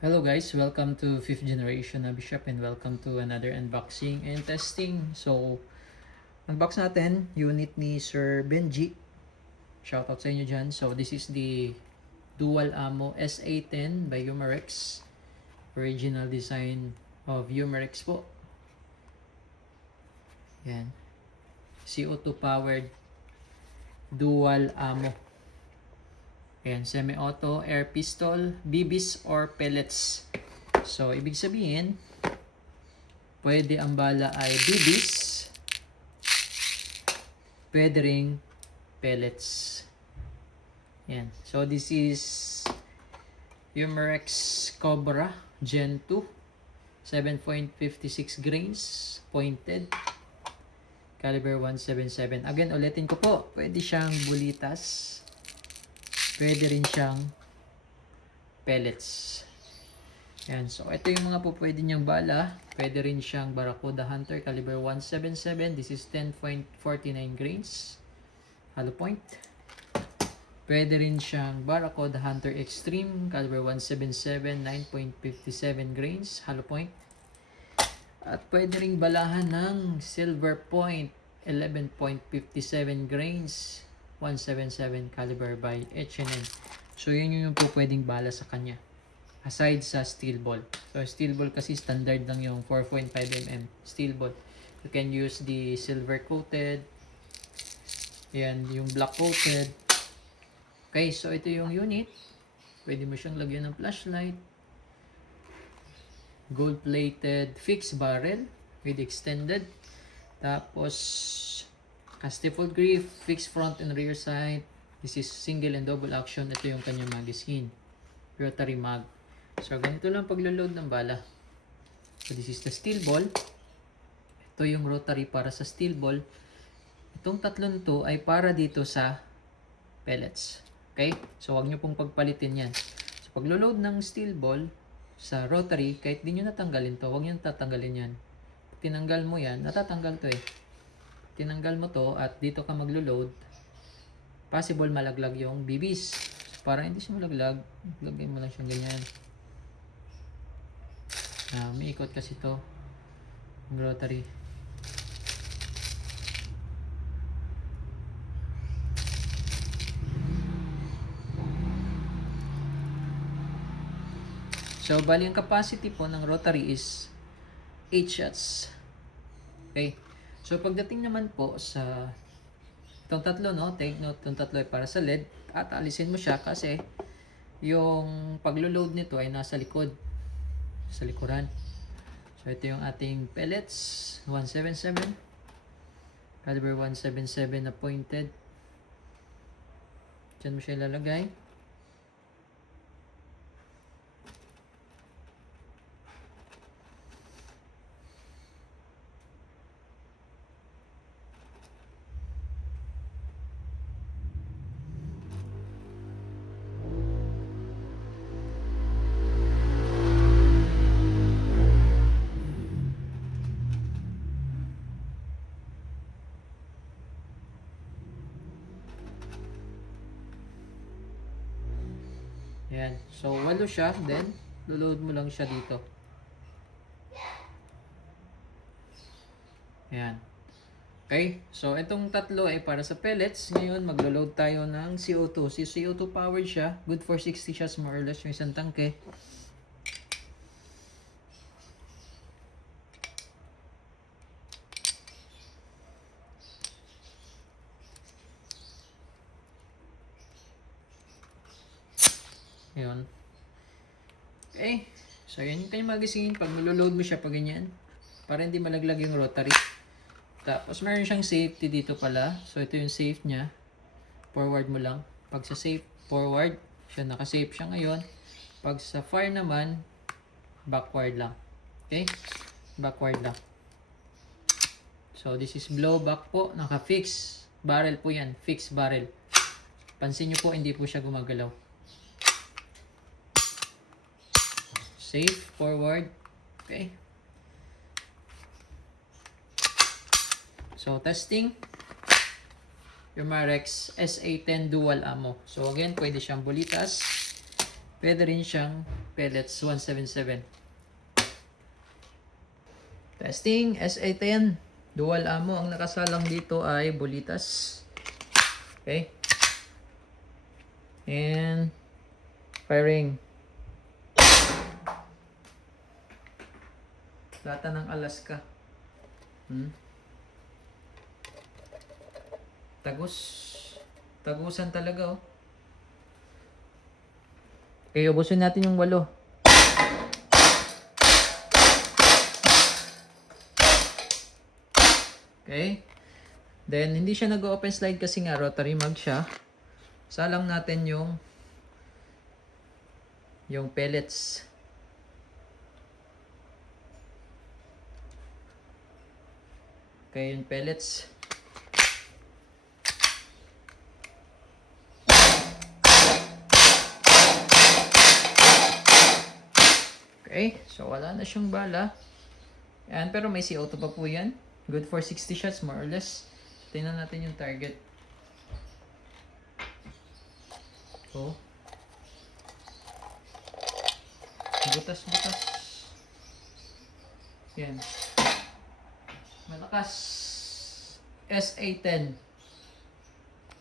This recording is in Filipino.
Hello guys, welcome to 5th generation na Bishop and welcome to another unboxing and testing. So, unbox natin unit ni Sir Benji. Shoutout sa inyo dyan. So, this is the Dual Ammo SA10 by Umarex. Original design of Umarex po. Yan. CO2 powered dual ammo. Ayan, semi-auto, air pistol, BBs or pellets. So, ibig sabihin, pwede ang bala ay BBs, pwede ring pellets. Ayan. So, this is Umarex Cobra Gen 2, 7.56 grains, pointed, caliber 177. Again, ulitin ko po, pwede siyang bulitas, pwede rin siyang pellets. Yan. So, ito yung mga po pwede niyang bala. Pwede rin siyang Barracuda Hunter caliber 177. This is 10.49 grains. Hollow point. Pwede rin siyang Barracuda Hunter Extreme caliber 177. 9.57 grains. Hollow point. At pwede ring balahan ng Silver Point 11.57 grains. 177 caliber by H&M. So, yun yung po pwedeng bala sa kanya. Aside sa steel ball. So, steel ball kasi standard lang yung 4.5mm steel ball. You can use the silver coated. Yan, yung black coated. Okay, so ito yung unit. Pwede mo siyang lagyan ng flashlight. Gold plated fixed barrel with extended. Tapos, Castifold grip, fixed front and rear sight. This is single and double action. Ito yung kanyang magazine. Rotary mag. So, ganito lang paglo-load ng bala. So, this is the steel ball. Ito yung rotary para sa steel ball. Itong tatlong to ay para dito sa pellets. Okay? So, wag nyo pong pagpalitin yan. So, paglo-load ng steel ball sa rotary, kahit di nyo natanggalin to, wag nyo tatanggalin yan. Pag tinanggal mo yan, natatanggal to eh. Tinanggal mo to at dito ka maglo-load, possible malaglag yung BBs. So, para hindi siya malaglag, lagay mo lang siyang ganyan. May ikot kasi to yung rotary. So, bali ang capacity po ng rotary is 8 shots. Okay. So, pagdating naman po sa itong tatlo, no? Take note, itong tatlo ay para sa LED. At alisin mo siya kasi yung paglo-load nito ay nasa likod. Sa likuran. So, ito yung ating pellets. 177. Caliber 177 na pointed. Diyan mo siya ilalagay. Ayan. So, walo siya. Then, load mo lang siya dito. Ayan. Okay. So, itong tatlo ay para sa pellets. Ngayon, maglo-load tayo ng CO2. Si CO2 powered siya. Good for 60 shots more or less yung isang tangke. Ayan. Okay. So, yan yung kanyang magazine. Pag nilo-load mo siya pa ganyan, para hindi malaglag yung rotary. Tapos, meron siyang safety dito pala. So, ito yung safe niya. Forward mo lang. Pag sa safe, forward. Siya, naka-safe siya ngayon. Pag sa fire naman, backward lang. Okay? Backward lang. So, this is blowback po. Naka-fix. Barrel po yan. Fixed barrel. Pansin nyo po, hindi po siya gumagalaw. Safe, forward. Okay. So, testing. Umarex SA10 dual ammo. So, again, pwede siyang bulitas. Pwede rin siyang pellets 177. Testing SA10. Dual ammo. Ang nakasalang dito ay bolitas. Okay. And firing. Lata ng Alaska. Tagusan talaga, oh. Okay, ubusin natin yung 8. Okay. Then, hindi siya nag-open slide kasi nga rotary mag siya. Salang natin yung pellets. Okay, yung pellets. Okay, so wala na siyang bala. Yan, pero may CO2 pa po yan. Good for 60 shots more or less. Tingnan natin yung target. Oh. Butas. Yan. Malakas. SA10.